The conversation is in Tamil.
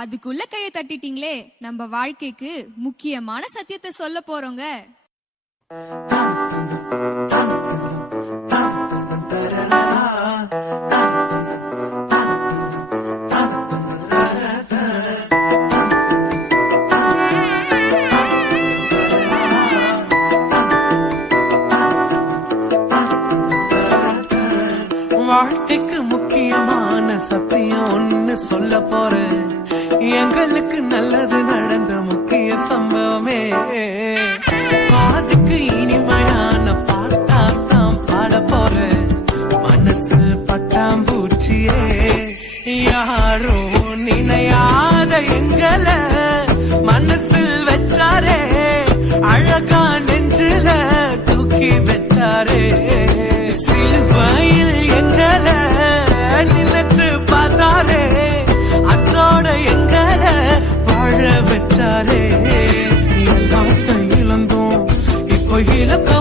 அதுக்குள்ள கையை தட்டிட்டீங்களே, நம்ம வாழ்க்கைக்கு முக்கியமான சத்தியத்தை சொல்ல போறோங்க. வாழ்க்கைக்கு முக்கியமான சத்தியம் ஒண்ணு சொல்ல போறேன். எங்களுக்கு நல்லது நடந்த முக்கிய சம்பவமே. காதுக்கு இனிமையான பாட்டாத்தான் பாட போறேன். மனசு பட்டாம்பூச்சியே, யாரும் நினையாத எங்களை மனசில் வச்சாரே, அழகா நெஞ்சில தூக்கி வச்சாரே. சிலுவையில் எங்களை நினைச்சு பார்த்தாரே, அதோட எங்களை வாழ வச்சாரே. எல்லாம் இழந்தோம், இப்போ இலக்க